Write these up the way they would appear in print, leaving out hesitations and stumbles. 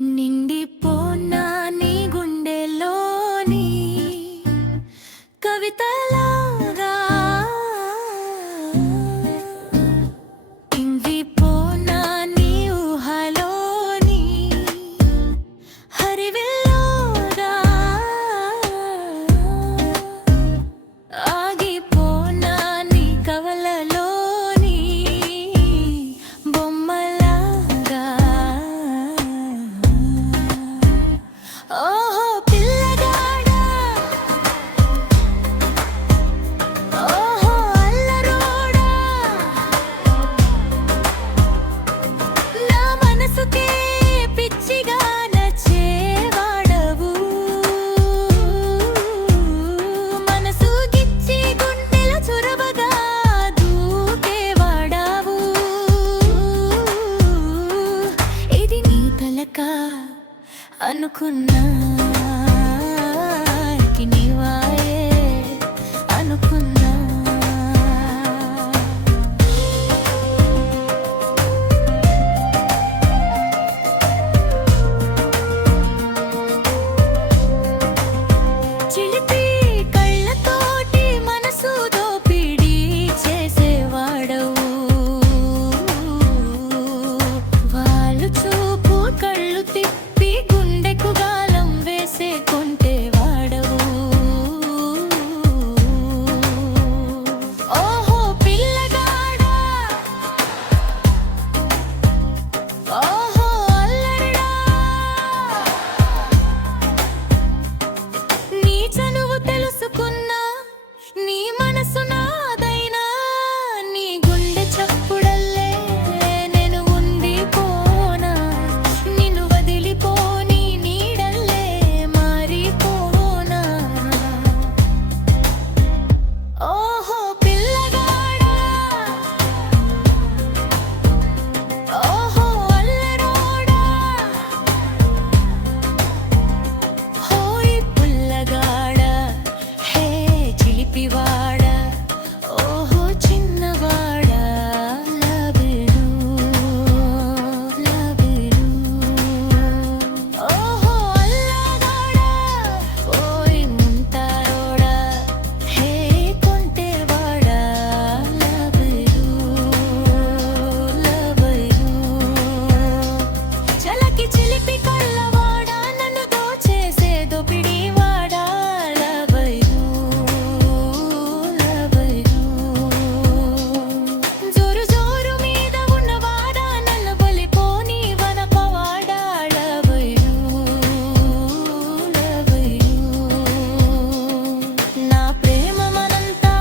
నిండిపోనా నీ గుండెలోని కవితలాగా ఇంగిపోనా నీ ఊహలోని హరివిల్లుగా ఆగిపోనా నీ కవలలోని బొమ్మలాగా. ఓహో పిల్లగాడా, ఓహో అల్లరోడా, నా మనసుకే పిచ్చిగా నచ్చేవాడవు. మనసు గిచ్చి గుండెల చొరవగా దూకేవాడావు. ఇది నీ కలక అనుకున్నా, నీవాయే అనుకున్నా. చిలిపి కళ్ళతోటి మనసు దోపిడీ చేసేవాడవు. వాళ్ళు చూపు కళ్ళు తిప్పి గుండెకు గాలం వేసే కొంటేవాడవు. ఓహో పిల్లగాడా, ఓహో అల్లరిడా, నీ చనువు తెలుసుకున్నా, నీ మనసు నాదైనా, నీ గుండె చప్పుడల్లే నేను ఉండిపోనా, నిన్ను వదిలిపోని నీడల్లే మారిపోనా. ఓహో పిల్లగాడా, ఓహో అల్లరోడా, హోయ్ పుల్లగాడా, హే చిలిపివాడా, ఓహో చిన్నవాడా, లబిరు లబిరు. ఓహో అల్లగాడా, ఓయ్ ముంటారోడా, హే కొంటేవాడా, లబిరు లబిరు. చలకి చిలిపి కళ్ళవాడా, నన్ను దోచేసే దోపిడీవాడా, లబైరు లబైరు. జోరు జోరు మీద ఉన్నవాడా, నన్ను బలిపోని వనపవాడా, లబైరు లబైరు. నా ప్రేమ మనంతా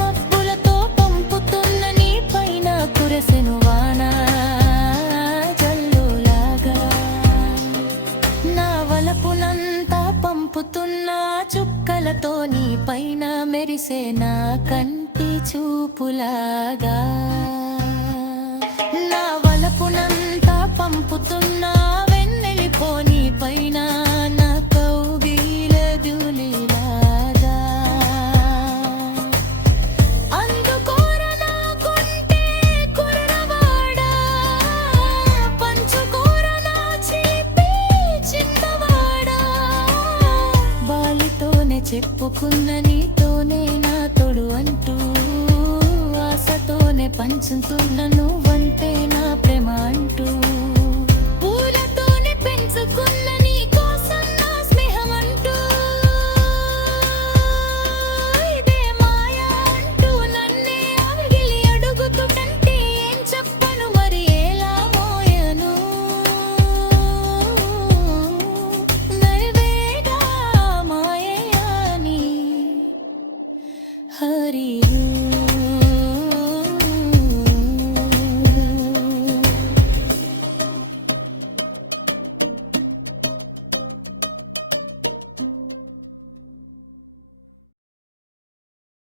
మబ్బులతో పంపుతున్న నీ పైన కురసెను వాన జల్లులాగా. నా వలపునంతా పంపుతున్న చుక్కలతో నీ పైన మెరిసే నా కంటి చూపులాగా. నా వలపునంతా పంపుతున్న వెన్నెలిపో నీ పైన నా కౌగిల ధూళిలాగా. అందుకోరా నాకుంటే కుర్రవాడా, పంచుకోరా నా చిలిపి చిన్నవాడా. బాలితోనే చెప్పుకున్న నీతోనే నా తోడు అంటూ, ఆశతోనే పంచుతున్న నువ్వు